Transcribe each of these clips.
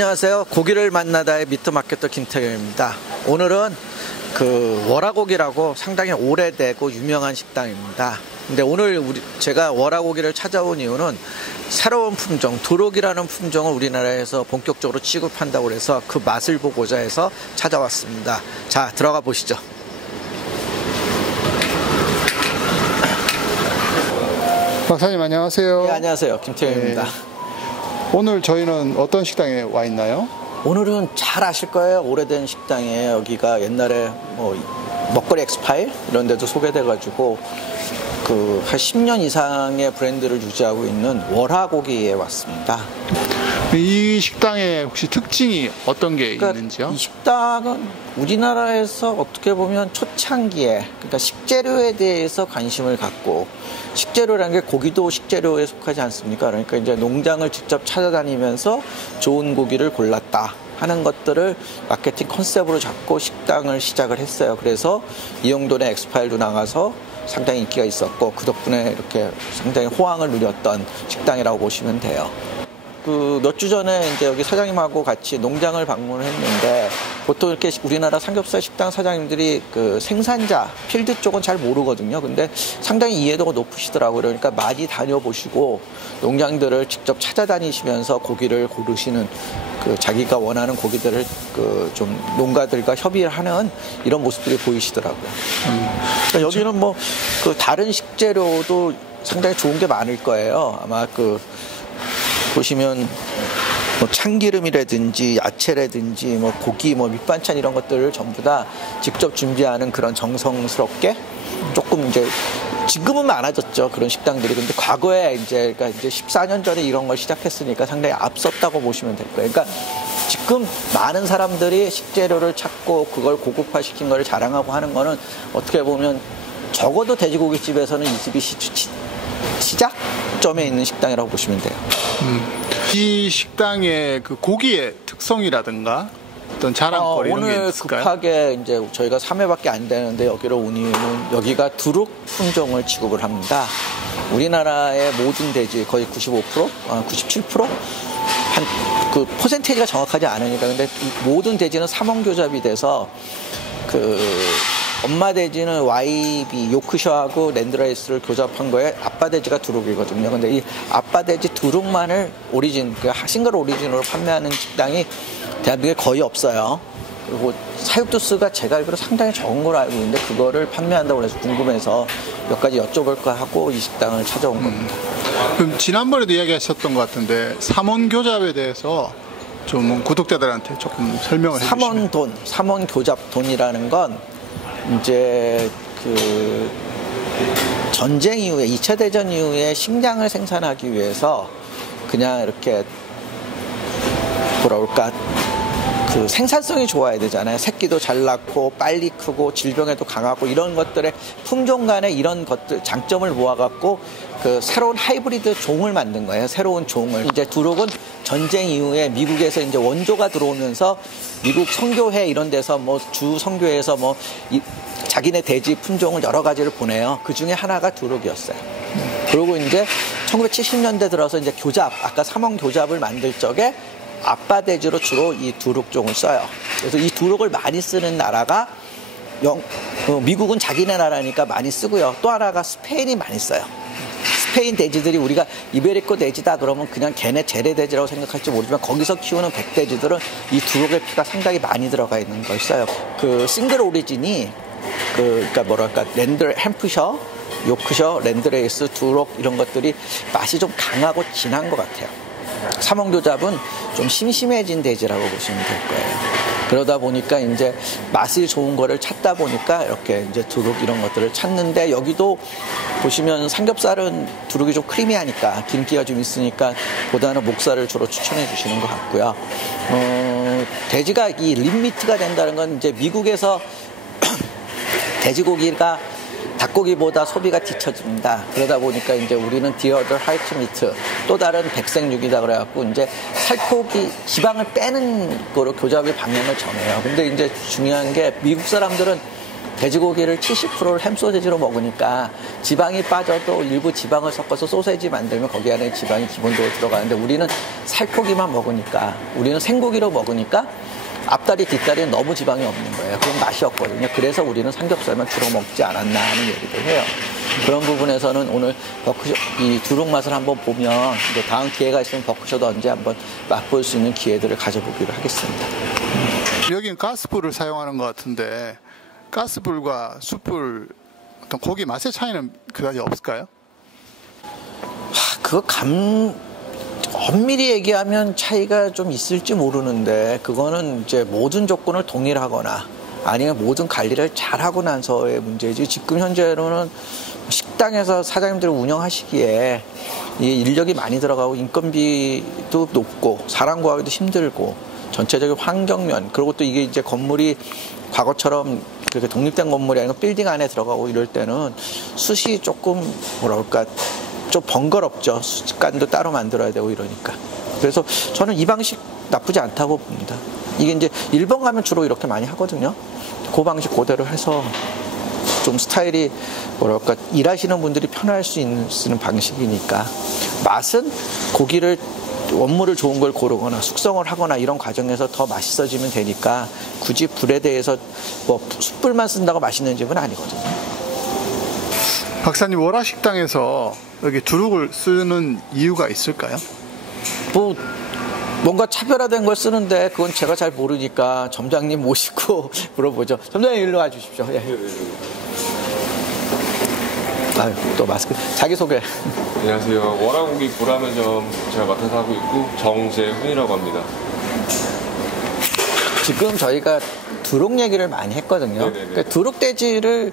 안녕하세요. 고기를 만나다의 미트마케터 김태경입니다. 오늘은 월화고기라고 상당히 오래되고 유명한 식당입니다. 근데 오늘 제가 월화고기를 찾아온 이유는 새로운 품종, 두록이라는 품종을 우리나라에서 본격적으로 취급한다고 해서 그 맛을 보고자 해서 찾아왔습니다. 자, 들어가 보시죠. 박사님 안녕하세요. 네, 안녕하세요. 김태경입니다. 네. 오늘 저희는 어떤 식당에 와 있나요? 오늘은 잘 아실 거예요. 오래된 식당이에요. 여기가 옛날에 먹거리 엑스파일 이런 데도 소개돼가지고 한 10년 이상의 브랜드를 유지하고 있는 월화고기에 왔습니다. 이 식당의 혹시 특징이 어떤 게 있는지요? 이 식당은 우리나라에서 어떻게 보면 초창기에 식재료에 대해서 관심을 갖고, 식재료라는 게 고기도 식재료에 속하지 않습니까? 그러니까 이제 농장을 직접 찾아다니면서 좋은 고기를 골랐다 하는 것들을 마케팅 컨셉으로 잡고 식당을 시작을 했어요. 그래서 이용돈의 엑스파일도 나가서 상당히 인기가 있었고, 그 덕분에 이렇게 상당히 호황을 누렸던 식당이라고 보시면 돼요. 몇 주 전에 이제 여기 사장님하고 같이 농장을 방문을 했는데, 보통 이렇게 우리나라 삼겹살 식당 사장님들이 생산자, 필드 쪽은 잘 모르거든요. 근데 상당히 이해도가 높으시더라고요. 그러니까 많이 다녀보시고 농장들을 직접 찾아다니시면서 고기를 고르시는, 자기가 원하는 고기들을 좀 농가들과 협의를 하는 이런 모습들이 보이시더라고요. 그러니까 여기는 다른 식재료도 상당히 좋은 게 많을 거예요. 아마 보시면 참기름이라든지 야채라든지 고기, 밑반찬 이런 것들을 전부 다 직접 준비하는 그런 정성스럽게, 조금 이제 지금은 많아졌죠, 그런 식당들이. 근데 과거에 이제 14년 전에 이런 걸 시작했으니까 상당히 앞섰다고 보시면 될 거예요. 그러니까 지금 많은 사람들이 식재료를 찾고 그걸 고급화시킨 걸 자랑하고 하는 거는, 어떻게 보면 적어도 돼지고기집에서는 이 집이 시작점에 있는 식당이라고 보시면 돼요. 이 식당의 고기의 특성이라든가 어떤 자랑거리 이런 게 있을까요? 오늘 급하게 이제 저희가 3회밖에 안 되는데 여기로 온 이유는, 여기가 두룩 품종을 취급을 합니다. 우리나라의 모든 돼지 거의 95%, 97%? 퍼센테이지가 정확하지 않으니까. 근데 모든 돼지는 삼원교잡이 돼서 엄마 돼지는 YB, 요크셔하고 랜드레이스를 교잡한 거에 아빠 돼지가 두룩이거든요. 근데 이 아빠 돼지 두룩만을 싱글 오리진으로 판매하는 식당이 대한민국에 거의 없어요. 그리고 사육도수가 제가 알기로 상당히 적은 걸로 알고 있는데, 그거를 판매한다고 해서 궁금해서 몇 가지 여쭤볼까 하고 이 식당을 찾아온 겁니다. 그럼 지난번에도 이야기하셨던 것 같은데, 삼원교잡에 대해서 좀 구독자들한테 조금 설명을 해주시면. 삼원교잡돈이라는 건 이제 전쟁 이후에, 2차 대전 이후에 식량을 생산하기 위해서 그냥 이렇게 생산성이 좋아야 되잖아요. 새끼도 잘 낳고 빨리 크고 질병에도 강하고, 이런 것들의 품종 간의 이런 것들 장점을 모아갖고 새로운 하이브리드 종을 만든 거예요. 새로운 종을. 이제 두록은 전쟁 이후에 미국에서 이제 원조가 들어오면서 미국 선교회 이런 데서 주 선교회에서 자기네 돼지 품종을 여러 가지를 보내요. 그 중에 하나가 두록이었어요. 그리고 이제 1970년대 들어서 이제 아까 삼원교잡을 만들 적에 아빠 돼지로 주로 이 두룩종을 써요. 그래서 이 두룩을 많이 쓰는 나라가 미국은 자기네 나라니까 많이 쓰고요. 또 하나가 스페인이 많이 써요. 스페인 돼지들이 우리가 이베리코 돼지다 그러면 그냥 걔네 재래 돼지라고 생각할지 모르지만, 거기서 키우는 백돼지들은 이 두룩의 피가 상당히 많이 들어가 있는 걸 써요. 싱글 오리진이 햄프셔, 요크셔, 랜드레이스, 두록 이런 것들이 맛이 좀 강하고 진한 것 같아요. 삼원교잡은 좀 심심해진 돼지라고 보시면 될 거예요. 그러다 보니까 이제 맛이 좋은 거를 찾다 보니까 이렇게 이제 두룩 이런 것들을 찾는데, 여기도 보시면 삼겹살은 두룩이 좀 크리미하니까, 기름기가 좀 있으니까 보다는 목살을 주로 추천해 주시는 것 같고요. 돼지가 이 림미트가 된다는 건, 이제 미국에서 돼지고기가 닭고기보다 소비가 뒤처집니다. 그러다 보니까 이제 우리는 디어더 하이트 미트, 또 다른 백색육이다 그래갖고 이제 살코기 지방을 빼는 거로 교잡의 방향을 정해요. 근데 이제 중요한 게, 미국 사람들은 돼지고기를 70%를 햄소세지로 먹으니까 지방이 빠져도 일부 지방을 섞어서 소세지 만들면 거기 안에 지방이 기본적으로 들어가는데 우리는 살코기만 먹으니까, 우리는 생고기로 먹으니까 앞다리 뒷다리는 너무 지방이 없는 거예요. 그럼 맛이 없거든요. 그래서 우리는 삼겹살만 주로 먹지 않았나 하는 얘기도 해요. 그런 부분에서는 오늘 버크셔, 이 두릅 맛을 한번 보면 이제 다음 기회가 있으면 버크셔도 언제 한번 맛볼 수 있는 기회들을 가져보기로 하겠습니다. 여기는 가스불을 사용하는 것 같은데 가스불과 숯불 어떤 고기 맛의 차이는 그다지 없을까요? 그거 엄밀히 얘기하면 차이가 좀 있을지 모르는데 그거는 이제 모든 조건을 동일하거나 아니면 모든 관리를 잘하고 나서의 문제지, 지금 현재로는 식당에서 사장님들을 운영하시기에 이 인력이 많이 들어가고 인건비도 높고 사람 구하기도 힘들고 전체적인 환경면, 그리고 또 이게 이제 건물이 과거처럼 그렇게 독립된 건물이 아니고 빌딩 안에 들어가고 이럴 때는 숯이 조금 뭐랄까 좀 번거롭죠. 숯간도 따로 만들어야 되고 이러니까. 그래서 저는 이 방식 나쁘지 않다고 봅니다. 이게 이제 일본 가면 주로 이렇게 많이 하거든요. 그 방식 그대로 해서 좀 스타일이 뭐랄까 일하시는 분들이 편할 수 있는 방식이니까, 맛은 고기를 원물을 좋은 걸 고르거나 숙성을 하거나 이런 과정에서 더 맛있어지면 되니까 굳이 불에 대해서 뭐 숯불만 쓴다고 맛있는 집은 아니거든요. 박사님, 월화식당에서 여기 두릅을 쓰는 이유가 있을까요? 뭐 뭔가 차별화된 걸 쓰는데 그건 제가 잘 모르니까 점장님 모시고 물어보죠. 점장님 일로 와주십시오. 예. 아유, 또 마스크. 자기소개. 안녕하세요. 월화고기 보라매점 제가 맡아서 하고 있고 정재훈이라고 합니다. 지금 저희가 두릅 얘기를 많이 했거든요. 그러니까 두릅돼지를,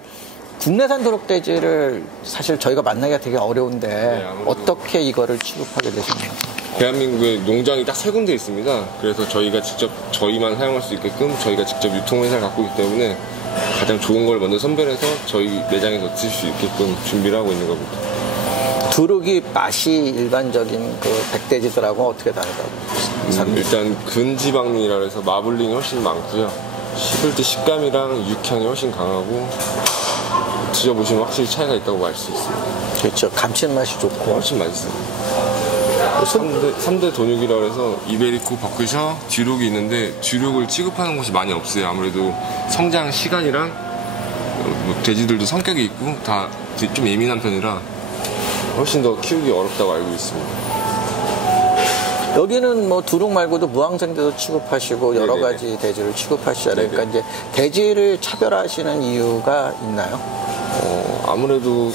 국내산 두릅돼지를 사실 저희가 만나기가 되게 어려운데 네, 어떻게 이거를 취급하게 되셨나요? 대한민국에 농장이 딱 3군데 있습니다. 그래서 저희가 직접 저희만 사용할 수 있게끔 저희가 직접 유통회사를 갖고 있기 때문에 가장 좋은 걸 먼저 선별해서 저희 매장에서 드실 수 있게끔 준비를 하고 있는 겁니다. 두릅이 맛이 일반적인 그 백돼지들하고 어떻게 다르다고? 일단 근지방링이라 해서 마블링이 훨씬 많고요. 씹을 때 식감이랑 육향이 훨씬 강하고 드셔보시면 확실히 차이가 있다고 말 수 있습니다. 그렇죠. 감칠맛이 좋고 훨씬 맛있어요. 3대 돈육이라고 해서 이베리코, 버크셔, 듀록이 있는데 듀록을 취급하는 곳이 많이 없어요. 아무래도 성장 시간이랑 뭐 돼지들도 성격이 있고 다 좀 예민한 편이라 훨씬 더 키우기 어렵다고 알고 있습니다. 여기는 뭐 두릅 말고도 무항생돼도 취급하시고 여러 네네네. 가지 돼지를 취급하시잖아요. 그러니까 이제 돼지를 차별화하시는 이유가 있나요? 아무래도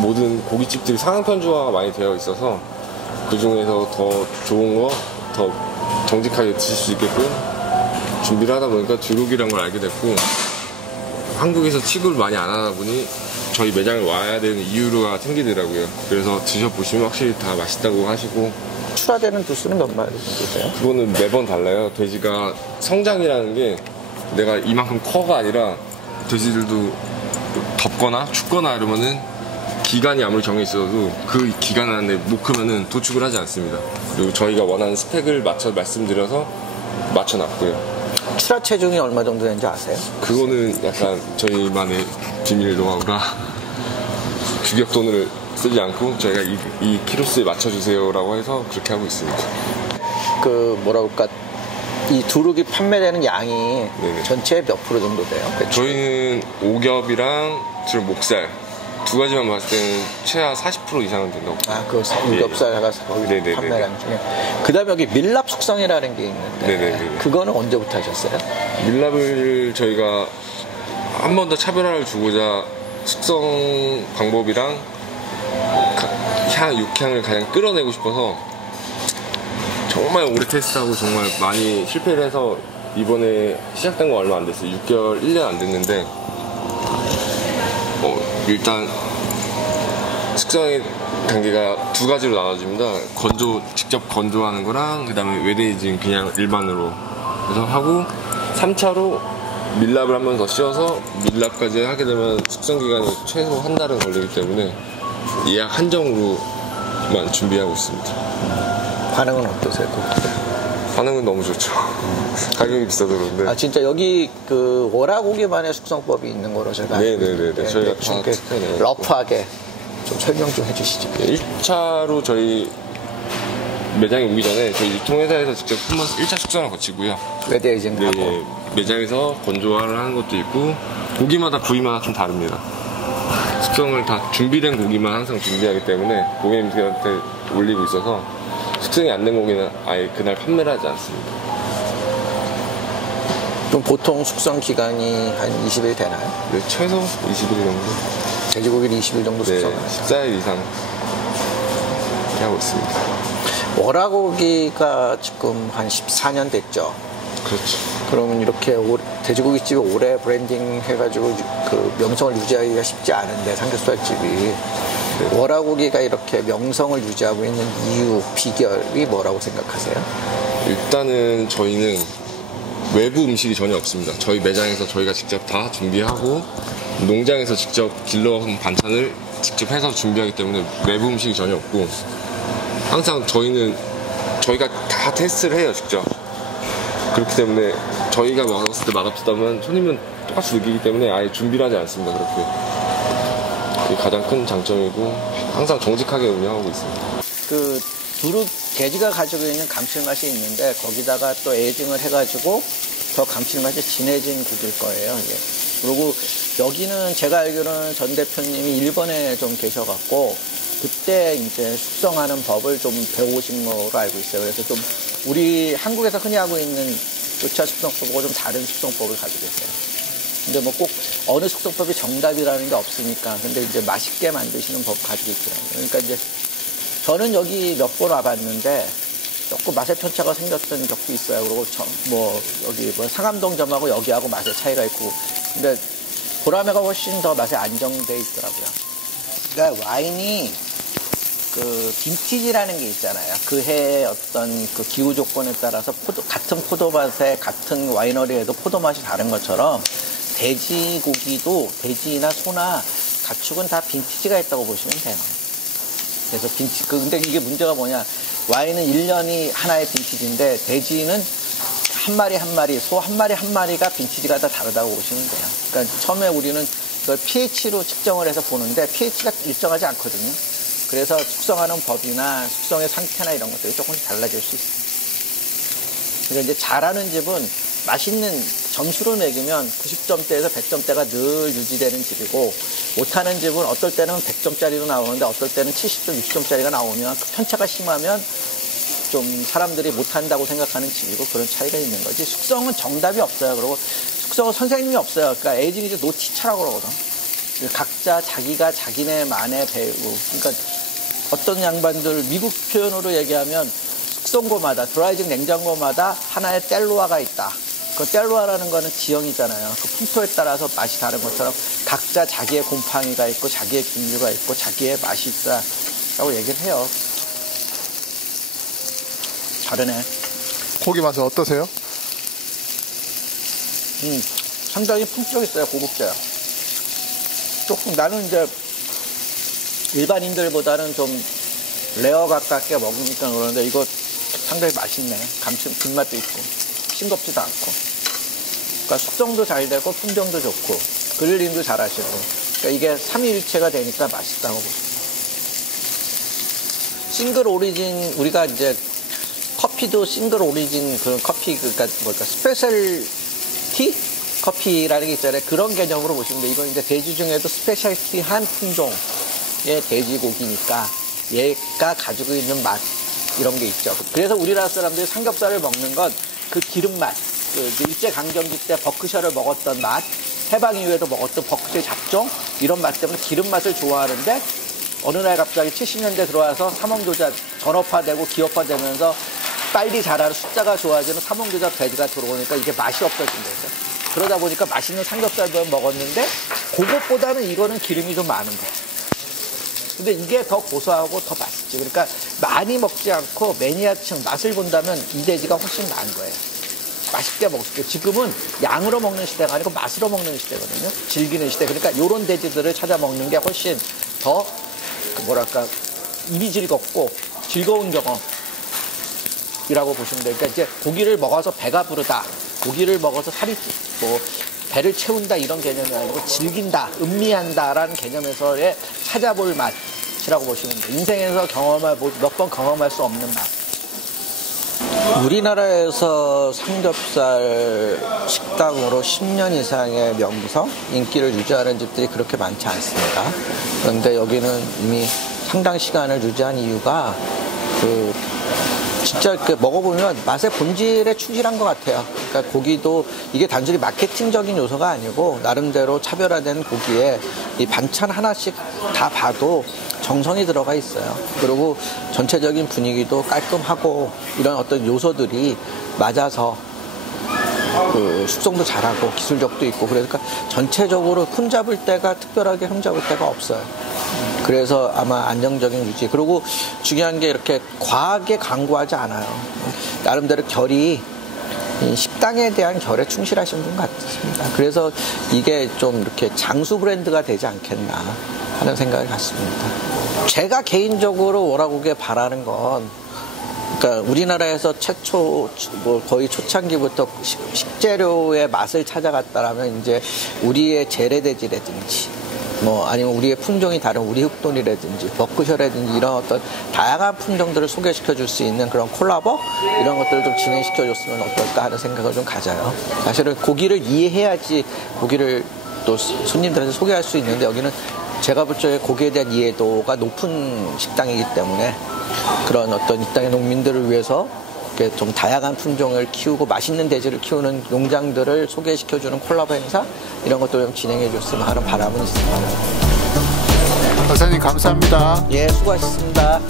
모든 고깃집들이 상향편주화가 많이 되어 있어서 그 중에서 더 좋은 거, 더 정직하게 드실 수 있게끔 준비를 하다 보니까 듀록이란 걸 알게 됐고, 한국에서 취급을 많이 안 하다 보니 저희 매장에 와야 되는 이유가 생기더라고요. 그래서 드셔보시면 확실히 다 맛있다고 하시고. 출하되는 두수는 몇 마리 정도세요? 그거는 매번 달라요. 돼지가 성장이라는 게 내가 이만큼 커가 아니라 돼지들도 덥거나 춥거나 이러면은 기간이 아무리 정해 있어도 그 기간 안에 못 크면은 도축을 하지 않습니다. 그리고 저희가 원하는 스펙을 말씀드려서 맞춰놨고요. 출하 체중이 얼마 정도 되는지 아세요? 그거는 약간 저희만의 비밀 노하우라 규격돈을 쓰지 않고 저희가 이 키로수에 맞춰주세요라고 해서 그렇게 하고 있습니다. 그 뭐라고 할까, 이 두릅이 판매되는 양이 네네. 전체의 몇 프로 정도 돼요? 저희는 오겹이랑 주로 목살 두 가지만 봤을 때는 최하 40% 이상은 된다고. 아, 그 삼겹살가 네네네네. 판매량 중에. 그 다음에 여기 밀랍 숙성이라는 게 있는데 네네네네. 그거는 언제부터 하셨어요? 밀랍을 저희가 한 번 더 차별화를 주고자 숙성 방법이랑 육향을 가장 끌어내고 싶어서 정말 오래 테스트하고 정말 많이 실패를 해서 이번에 시작된 거 얼마 안 됐어요. 6개월, 1년 안 됐는데 일단 숙성의 단계가 두 가지로 나눠집니다. 직접 건조하는 거랑 그 다음에 웨데이징 그냥 일반으로 그래서 하고 3차로 밀랍을 한 번 더 씌워서 밀랍까지 하게 되면 숙성 기간이 최소 한 달은 걸리기 때문에 예약 한정으로만 준비하고 있습니다. 반응은 어떠세요? 반응은 너무 좋죠. 가격이 비싸도 그런데. 아 진짜 여기 그 월화고기만의 숙성법이 있는 거로 제가 알고 네네네. 저희가 다 러프하게 좀 설명 좀 해주시죠. 1차로 저희 매장에 오기 전에 저희 유통회사에서 직접 한번 1차 숙성을 거치고요. 웨데이징 하고. 네, 매장에서 건조화를 하는 것도 있고 고기마다 부위마다 좀 다릅니다. 숙성을 다 준비된 고기만 항상 준비하기 때문에 고객님들한테 올리고 있어서 숙성이 안 된 고기는 아예 그날 판매를 하지 않습니다. 그럼 보통 숙성 기간이 한 20일 되나요? 네, 최소 20일 정도. 돼지고기를 20일 정도 네, 숙성하나요? 14일 이상 이렇게 하고 있습니다. 월화고기가 지금 한 14년 됐죠. 그렇죠. 그러면 이렇게 돼지고기집이 오래 브랜딩 해가지고 그 명성을 유지하기가 쉽지 않은데 삼겹살집이 네. 월화고기가 이렇게 명성을 유지하고 있는 이유, 비결이 뭐라고 생각하세요? 일단은 저희는 외부 음식이 전혀 없습니다. 저희 매장에서 저희가 직접 다 준비하고 농장에서 직접 길러온 반찬을 직접 해서 준비하기 때문에 외부 음식이 전혀 없고 항상 저희가 다 테스트를 해요, 직접. 그렇기 때문에 저희가 먹었을 때 맛없었다면 손님은 똑같이 느끼기 때문에 아예 준비를 하지 않습니다, 그렇게. 그게 가장 큰 장점이고 항상 정직하게 운영하고 있습니다. 그 두릅 돼지가 가지고 있는 감칠맛이 있는데 거기다가 또 에이징을 해가지고 더 감칠맛이 진해진 국일 거예요, 이게. 그리고 여기는 제가 알기로는 전 대표님이 일본에 좀 계셔갖고 그때 이제 숙성하는 법을 좀 배우신 거로 알고 있어요. 그래서 좀 우리 한국에서 흔히 하고 있는 요차 숙성법하고 좀 다른 숙성법을 가지고 있어요. 근데 뭐 꼭 어느 숙성법이 정답이라는 게 없으니까. 근데 이제 맛있게 만드시는 법 가지고 있더라고요. 그러니까 이제 저는 여기 몇 번 와봤는데 조금 맛의 편차가 생겼던 적도 있어요. 그리고 여기 상암동 점하고 여기하고 맛의 차이가 있고. 근데 보라매가 훨씬 더 맛에 안정돼 있더라고요. 그러니까 와인이 그 빈티지라는 게 있잖아요. 그 해의 어떤 그 기후 조건에 따라서 같은 포도밭에 같은 와이너리에도 포도 맛이 다른 것처럼 돼지고기도 돼지나 소나 가축은 다 빈티지가 있다고 보시면 돼요. 그래서 근데 이게 문제가 뭐냐. 와인은 1년이 하나의 빈티지인데 돼지는 한 마리 한 마리, 소 한 마리 한 마리가 빈티지가 다 다르다고 보시면 돼요. 그러니까 처음에 우리는 이걸 pH로 측정을 해서 보는데 pH가 일정하지 않거든요. 그래서 숙성하는 법이나 숙성의 상태나 이런 것들이 조금씩 달라질 수 있습니다. 그러니까 이제 잘하는 집은 맛있는 점수로 매기면 90점대에서 100점대가 늘 유지되는 집이고 못하는 집은 어떨 때는 100점짜리로 나오는데 어떨 때는 70점, 60점짜리가 나오면 그 편차가 심하면 좀 사람들이 못한다고 생각하는 집이고 그런 차이가 있는 거지. 숙성은 정답이 없어요. 그리고 숙성은 선생님이 없어요. 그러니까 에이징이 이제 노티처라고 그러거든. 각자 자기가 자기네만의 배우. 그러니까 어떤 양반들 미국 표현으로 얘기하면 숙성고마다 드라이징 냉장고마다 하나의 뗄로아가 있다. 그 뗄로아라는 거는 지형이잖아요. 그 풍토에 따라서 맛이 다른 것처럼 각자 자기의 곰팡이가 있고 자기의 균류가 있고 자기의 맛이 있다라고 얘기를 해요. 다르네. 고기 맛은 어떠세요? 상당히 품격 있어요. 고급져요. 조금 나는 이제 일반인들보다는 좀 레어 가깝게 먹으니까 그러는데 이거 상당히 맛있네. 뒷맛도 있고 싱겁지도 않고. 그러니까 숙성도 잘 되고 품종도 좋고 그릴링도 잘 하시고. 그러니까 이게 삼위일체가 되니까 맛있다고 보십니다. 싱글 오리진 우리가 이제 커피도 싱글 오리진 그런 커피 그러니까 스페셜티 커피라는 게 있잖아요. 그런 개념으로 보시면 돼요. 이건 이제 돼지 중에도 스페셜티 한 품종의 돼지고기니까 얘가 가지고 있는 맛 이런 게 있죠. 그래서 우리나라 사람들이 삼겹살을 먹는 건 그 기름 맛, 그 일제강점기 때 버크셔를 먹었던 맛, 해방 이후에도 먹었던 버크셔의 잡종 이런 맛 때문에 기름 맛을 좋아하는데 어느 날 갑자기 70년대 들어와서 삼원교자 전업화되고 기업화되면서 빨리 자라는 숫자가 좋아지는 삼원교자 돼지가 들어오니까 이게 맛이 없어진 거죠. 그러다 보니까 맛있는 삼겹살도 먹었는데 그것보다는 이거는 기름이 좀 많은 거예요. 근데 이게 더 고소하고 더 맛있지. 그러니까 많이 먹지 않고 매니아층 맛을 본다면 이 돼지가 훨씬 나은 거예요. 맛있게 먹을게요. 지금은 양으로 먹는 시대가 아니고 맛으로 먹는 시대거든요. 즐기는 시대. 그러니까 이런 돼지들을 찾아 먹는 게 훨씬 더 뭐랄까 입이 즐겁고 즐거운 경험 식이라고 보시면 돼요. 그러니까 이제 고기를 먹어서 배가 부르다, 고기를 먹어서 살이 뭐 배를 채운다 이런 개념이 아니고 즐긴다, 음미한다라는 개념에서의 찾아볼 맛이라고 보시면 돼요. 인생에서 몇 번 경험할 수 없는 맛. 우리나라에서 삼겹살 식당으로 10년 이상의 명성, 인기를 유지하는 집들이 그렇게 많지 않습니다. 그런데 여기는 이미 상당 시간을 유지한 이유가 진짜 먹어보면 맛의 본질에 충실한 것 같아요. 그러니까 고기도 이게 단순히 마케팅적인 요소가 아니고 나름대로 차별화된 고기에 이 반찬 하나씩 다 봐도 정성이 들어가 있어요. 그리고 전체적인 분위기도 깔끔하고 이런 어떤 요소들이 맞아서 숙성도 잘하고 기술력도 있고 그러니까 전체적으로 흠잡을 때가 특별하게 흠잡을 때가 없어요. 그래서 아마 안정적인 유지. 그리고 중요한 게 이렇게 과하게 강구하지 않아요. 나름대로 결이 식당에 대한 결에 충실하신 분 같습니다. 그래서 이게 좀 이렇게 장수 브랜드가 되지 않겠나 하는 생각을 갖습니다. 제가 개인적으로 워라고기에 바라는 건 그러니까 우리나라에서 최초 거의 초창기부터 식재료의 맛을 찾아갔다라면 이제 우리의 재래돼지라든지 아니면 우리의 품종이 다른 우리 흑돈이라든지 버크셔라든지 이런 어떤 다양한 품종들을 소개시켜 줄 수 있는 그런 콜라보 이런 것들을 좀 진행시켜 줬으면 어떨까 하는 생각을 좀 가져요. 사실은 고기를 이해해야지 고기를 또 손님들한테 소개할 수 있는데 여기는 제가 볼 적에 고기에 대한 이해도가 높은 식당이기 때문에 그런 어떤 이 땅의 농민들을 위해서 이렇게 좀 다양한 품종을 키우고 맛있는 돼지를 키우는 농장들을 소개시켜주는 콜라보 행사 이런 것도 좀 진행해 줬으면 하는 바람은 있습니다. 박사님 감사합니다. 예, 수고하셨습니다.